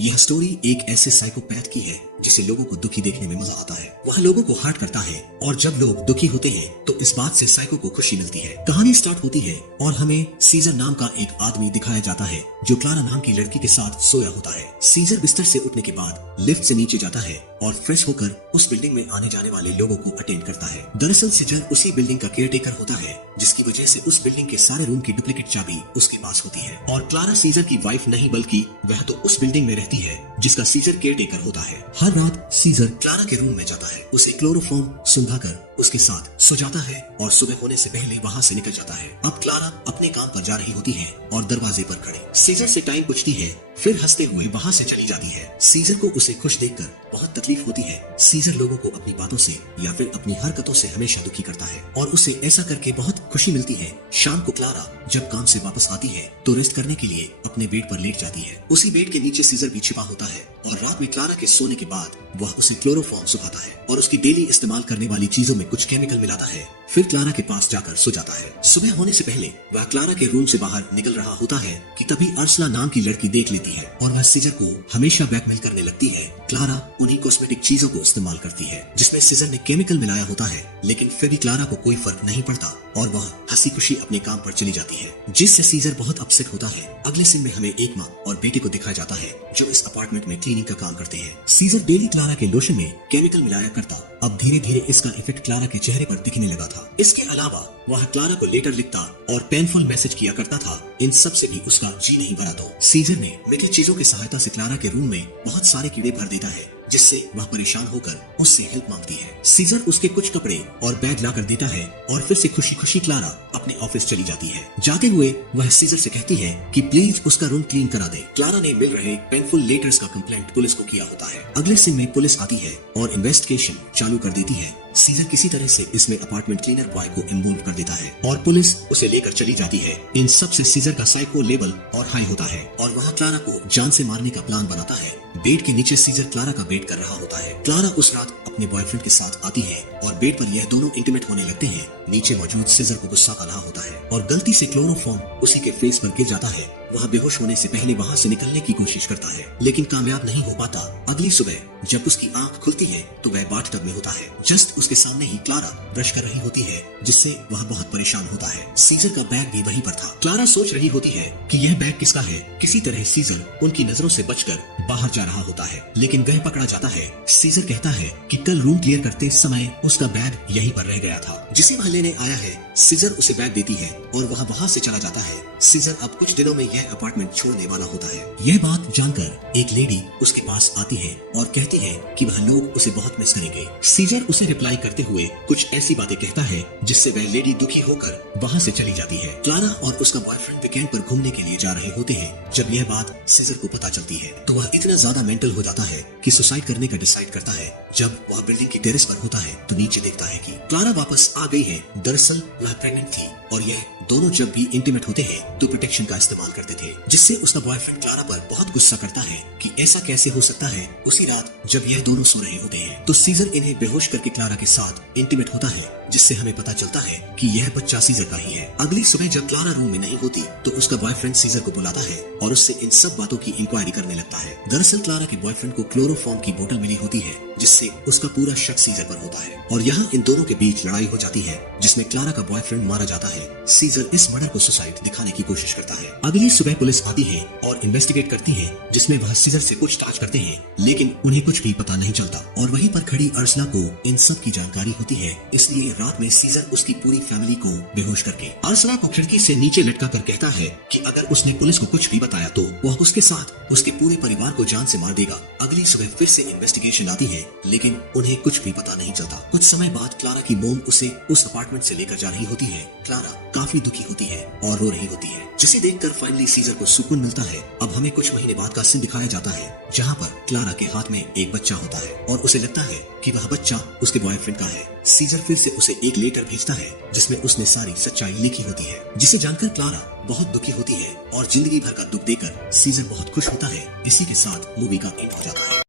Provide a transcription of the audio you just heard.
यह स्टोरी एक ऐसे साइकोपैथ की है जिसे लोगों को दुखी देखने में मजा आता है। वह लोगों को हर्ट करता है और जब लोग दुखी होते हैं तो इस बात से साइको को खुशी मिलती है। कहानी स्टार्ट होती है और हमें सीजर नाम का एक आदमी दिखाया जाता है जो क्लारा नाम की लड़की के साथ सोया होता है। सीजर बिस्तर से उठने के बाद लिफ्ट से नीचे जाता है और फ्रेश होकर उस बिल्डिंग में आने जाने वाले लोगों को अटेंड करता है। दरअसल सीजर उसी बिल्डिंग का केयरटेकर होता है जिसकी वजह से उस बिल्डिंग के सारे रूम की डुप्लीकेट चाबी उसके पास होती है और क्लारा सीजर की वाइफ नहीं बल्कि वह तो उस बिल्डिंग में रहती है जिसका सीजर केयरटेकर होता है। हर रात सीजर क्लारा के रूम में जाता है, उसे क्लोरोफॉर्म सुंघाकर उसके साथ सो जाता है और सुबह होने से पहले वहाँ से निकल जाता है। अब क्लारा अपने काम पर जा रही होती है और दरवाजे पर खड़े सीजर से टाइम पूछती है, फिर हंसते हुए वहाँ से चली जाती है। सीजर को उसे खुश देखकर बहुत तकलीफ होती है। सीजर लोगों को अपनी बातों से या फिर अपनी हरकतों से हमेशा दुखी करता है और उसे ऐसा करके बहुत खुशी मिलती है। शाम को क्लारा जब काम से वापस आती है तो रेस्ट करने के लिए अपने बेड पर लेट जाती है। उसी बेड के नीचे सीजर भी छिपा होता है और रात में क्लारा के सोने के बाद वह उसे क्लोरोफॉर्म सुखाता है और उसकी डेली इस्तेमाल करने वाली चीजों में कुछ केमिकल मिलाता है। फिर क्लारा के पास जाकर सो जाता है। सुबह होने से पहले वह क्लारा के रूम से बाहर निकल रहा होता है कि तभी अर्सला नाम की लड़की देख लेती है और वह सीजर को हमेशा ब्लैकमेल करने लगती है। क्लारा उन्हीं कॉस्मेटिक चीजों को इस्तेमाल करती है जिसमें सीजर ने केमिकल मिलाया होता है, लेकिन फिर भी क्लारा को कोई फर्क नहीं पड़ता और वह हंसी खुशी अपने काम पर चली जाती है, जिससे सीजर बहुत अपसेट होता है। अगले सीन में हमें एक माँ और बेटे को दिखाया जाता है जो इस अपार्टमेंट में क्लीनिंग का काम करते हैं। सीजर डेली क्लारा के लोशन में केमिकल मिलाया करता, अब धीरे धीरे इसका इफेक्ट क्लारा के चेहरे पर दिखने लगा था। इसके अलावा वह क्लारा को लेटर लिखता और पेनफुल मैसेज किया करता था। इन सब से भी उसका जी नहीं भरा तो सीजर ने मिली चीजों की सहायता से क्लारा के रूम में बहुत सारे कीड़े भर देता है, जिससे वह परेशान होकर उससे हेल्प मांगती है। सीजर उसके कुछ कपड़े और बैग लाकर देता है और फिर से खुशी खुशी क्लारा अपने ऑफिस चली जाती है। जाते हुए वह सीजर से कहती है कि प्लीज उसका रूम क्लीन करा दे। क्लारा ने मिल रहे पेनफुल लेटर्स का कंप्लेंट पुलिस को किया होता है। अगले सीन में पुलिस आती है और इन्वेस्टिगेशन चालू कर देती है। सीजर किसी तरह से इसमें अपार्टमेंट क्लीनर बॉय को इन्वॉल्व कर देता है और पुलिस उसे लेकर चली जाती है। इन सब से सीजर का साइको लेवल और हाई होता है और वह क्लारा को जान से मारने का प्लान बनाता है। बेड के नीचे सीजर क्लारा का वेट कर रहा होता है। क्लारा उस रात अपने बॉयफ्रेंड के साथ आती है और बेड पर यह दोनों इंटीमेट होने लगते हैं। नीचे मौजूद सीजर को गुस्सा आ रहा होता है और गलती से क्लोरोफॉर्म उसी के फेस पर गिर जाता है। वह बेहोश होने से पहले वहाँ से निकलने की कोशिश करता है लेकिन कामयाब नहीं हो पाता। अगली सुबह जब उसकी आंख खुलती है तो वह बाथटब में होता है। जस्ट उसके सामने ही क्लारा ब्रश कर रही होती है, जिससे वह बहुत परेशान होता है। सीजर का बैग भी वहीं पर था। क्लारा सोच रही होती है कि यह बैग किसका है। किसी तरह सीजर उनकी नजरों से बचकर बाहर जा रहा होता है लेकिन वह पकड़ा जाता है। सीजर कहता है कि कल रूम क्लियर करते समय उसका बैग यहीं पर रह गया था जिसे वह लेने आया है। सीजर उसे बैग देती है और वह वहाँ से चला जाता है। सीजर अब कुछ दिनों में यह अपार्टमेंट छोड़ने वाला होता है। यह बात जानकर एक लेडी उसके पास आती है और कहती है कि वह लोग उसे बहुत मिस करेंगे। सीजर उसे रिप्लाई करते हुए कुछ ऐसी बातें कहता है जिससे वह लेडी दुखी होकर वहाँ से चली जाती है। क्लारा और उसका बॉयफ्रेंड वीकेंड पर घूमने के लिए जा रहे होते हैं। जब यह बात सीजर को पता चलती है तो वह इतना ज्यादा मेंटल हो जाता है कि सुसाइड करने का डिसाइड करता है। जब वह बिल्डिंग की टेरेस पर होता है तो नीचे देखता है कि क्लारा वापस आ गई है। दरअसल वह प्रेग्नेंट थी और यह दोनों जब भी इंटीमेट होते हैं तो प्रोटेक्शन का इस्तेमाल करते थे, जिससे उसका बॉयफ्रेंड क्लारा पर बहुत गुस्सा करता है कि ऐसा कैसे हो सकता है। उसी रात जब यह दोनों सो रहे होते हैं तो सीजर इन्हें बेहोश करके क्लारा के साथ इंटीमेट होता है, जिससे हमें पता चलता है कि यह बच्चा सीजर का ही है। अगली सुबह जब क्लारा रूम में नहीं होती तो उसका बॉयफ्रेंड सीजर को बुलाता है और उससे इन सब बातों की इंक्वायरी करने लगता है। दरअसल क्लारा के बॉयफ्रेंड को क्लोरोफॉर्म की बोतल मिली होती है, जिससे उसका पूरा शक सीजर पर होता है और यहाँ इन दोनों के बीच लड़ाई हो जाती है जिसमें क्लारा का बॉयफ्रेंड मारा जाता है। सीजर इस मर्डर को सुसाइड दिखाने की कोशिश करता है। अगली सुबह पुलिस आती है और इन्वेस्टिगेट करती है, जिसमें वह सीजर से पूछताछ करते हैं लेकिन उन्हें कुछ भी पता नहीं चलता और वहीं पर खड़ी अर्सला को इन सब की जानकारी होती है। इसलिए रात में सीजर उसकी पूरी फैमिली को बेहोश करके अर्सला को खिड़की से नीचे लटका कर कहता है कि अगर उसने पुलिस को कुछ भी बताया तो वह उसके साथ उसके पूरे परिवार को जान से मार देगा। अगली सुबह फिर से इन्वेस्टिगेशन आती है लेकिन उन्हें कुछ भी पता नहीं चलता। कुछ समय बाद क्लारा की मोम उसे उस अपार्टमेंट से लेकर जा रही होती है। क्लारा काफी दुखी होती है और रो रही होती है, जिसे देखकर फाइनली सीजर को सुकून मिलता है। अब हमें कुछ महीने बाद का सीन दिखाया जाता है जहाँ पर क्लारा के हाथ में एक बच्चा होता है और उसे लगता है कि वह बच्चा उसके बॉयफ्रेंड का है। सीजर फिर से उसे एक लेटर भेजता है जिसमें उसने सारी सच्चाई लिखी होती है, जिसे जानकर क्लारा बहुत दुखी होती है और जिंदगी भर का दुख देकर सीजर बहुत खुश होता है। इसी के साथ मूवी का एंड हो जाता है।